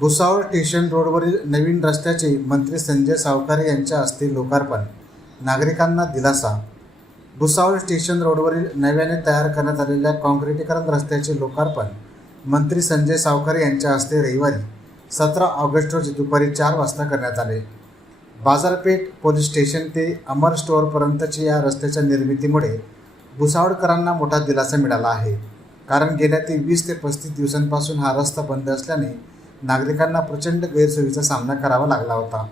Bhusawal station रोडवरील नवीन रस्त्याचे मंत्री संजय सावकारे यांच्या हस्ते लोकार्पण. नागरिकांना दिलासा. भुसावळ स्टेशन रोडवरील नव्याने तयार करण्यात आलेल्या काँक्रिटीकरण रस्त्याचे लोकार्पण. मंत्री संजय सावकारे यांच्या हस्ते रविवारी सतरा ऑगस्ट रोजी दुपारी चार वाजता करण्यात आले. बाजारपेठ पोलीस स्टेशन ते अमर स्टोअरपर्यंतच्या या रस्त्याच्या निर्मितीमुळे भुसावळकरांना मोठा दिलासा मिळाला आहे. कारण गेल्या ते वीस ते पस्तीस दिवसांपासून हा रस्ता बंद असल्याने नागरिकांना प्रचंड गैरसोयीचा सामना करावा लागला होता.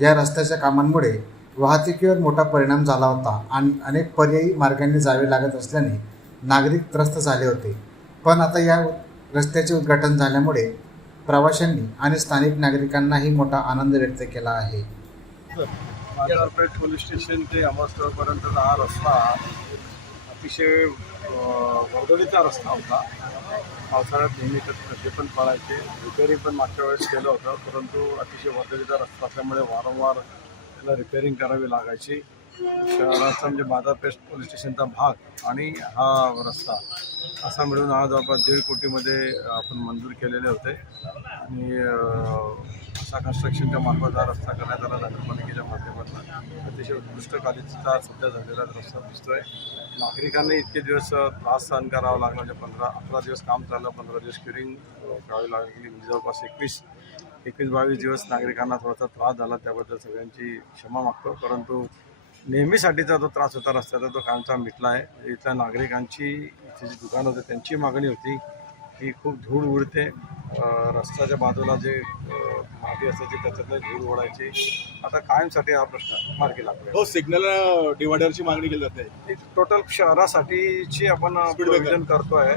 या रस्त्याच्या कामांमुळे वाहतुकीवर मोठा परिणाम झाला होता आणि अनेक पर्यायी मार्गांनी जावे लागत असल्याने नागरिक त्रस्त झाले होते. पण आता या रस्त्याचे उद्घाटन झाल्यामुळे प्रवाशांनी आणि स्थानिक नागरिकांनाही मोठा आनंद व्यक्त केला आहे. पोलीस स्टेशन ते अमरस्थळपर्यंत हा रस्ता अतिशय वर्दळीचा रस्ता होता. पावसाळ्यात नेहमी त्यात पण पडायचे. रिपेअरिंग पण मागच्या वेळेस केलं होतं परंतु अतिशय वर्दळीचा रस्ता असल्यामुळे वारंवार त्याला रिपेअरिंग करावी लागायची. शहराचा म्हणजे बाजारपेठ पोलीस स्टेशनचा भाग आणि हा रस्ता. असा मिळून हा जवळपास दीड कोटीमध्ये आपण मंजूर केलेले होते. आणि रस्ता कन्स्ट्रक्शनच्या मार्फत हा रस्ता करण्यात आला. नगरपालिकेच्या माध्यमातून अतिशय उत्कृष्ट कालीचा सध्या झालेला रस्ता दिसतोय. नागरिकांनी इतके दिवस त्रास सहन करावा लागला. म्हणजे पंधरा अकरा दिवस काम चाललं पंधरा दिवस क्युरिंग करावी लागली. म्हणजे जवळपास एकवीस एकवीस बावीस दिवस नागरिकांना थोडासा त्रास झाला. त्याबद्दल सगळ्यांची क्षमा मागतो. परंतु नेहमीसाठीचा जो त्रास होता रस्त्याचा तो कायमचा मिटला आहे म्हणजे इथल्या नागरिकांची इथे जी दुकानं होते त्यांची मागणी होती की खूप धूळ उडते. रस्त्याच्या बाजूला जे माती असायची त्याच्यातलं धूळ उडायची आता कायमसाठी हा प्रश्न मार्गी लागला हो सिग्नल डिवायडरची मागणी केली जाते टोटल शहरासाठीची आपण breaker. प्रोव्हिजन करतोय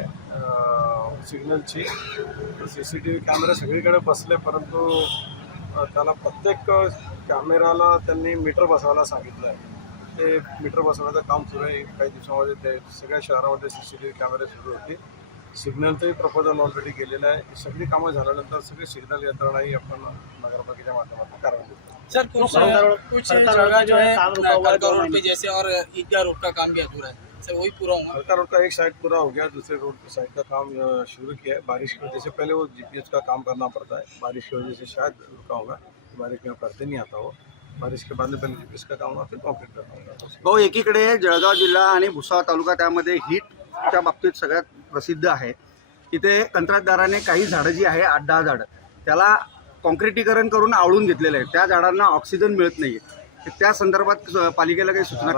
सिग्नलची सी सी टी व्ही कॅमेरे सगळीकडे बसले परंतु त्याला प्रत्येक कॅमेराला त्यांनी मीटर बसवायला सांगितलं आहे ते मीटर बसवण्याचं काम सुरू आहे. काही दिवसामध्ये ते सगळ्या शहरामध्ये सी सी टी व्ही कॅमेरे सुरू होतील. सिग्नलचंही प्रपोजल ऑलरेडी गेलेलं आहे. ही सगळी कामं झाल्यानंतर सगळी सिग्नल यंत्रणाही आपण नगरपालिकेच्या माध्यमातून कार्यान्वित करू. सर कुछ कुछ जगह जो है कलका रोड पे जैसे और ईदगाह रोड का काम भी अधूरा है सर वही पूरा होगा हल्का रोड का एक साइड पूरा हो गया दूसरे रोड की साइड का काम शुरू किया है. बारिश की वजह से पहले वो जीपीएस का काम करना पड़ता है. बारिश की वजह से शायद रुका होगा. बारिश में करते नहीं आता हो बारिश के बाद में पहले जीपीएस का काम हुआ फिर कॉन्क्रीट करना होगा. भाऊ एकीकडे जळगाव जिल्हा आणि भुसावळ तालुका त्यामध्ये त्या बाबतीत सगळ्यात प्रसिद्ध आहे. तिथे कंत्राटदाराने काही झाडं जी आहे आठ दहा झाडं त्याला कॉन्क्रिटीकरण करून आवळून घेतलेलं आहे. त्या झाडांना ऑक्सिजन मिळत नाही त्या संदर्भात पालिकेला काही सूचना